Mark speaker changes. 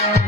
Speaker 1: Thank you.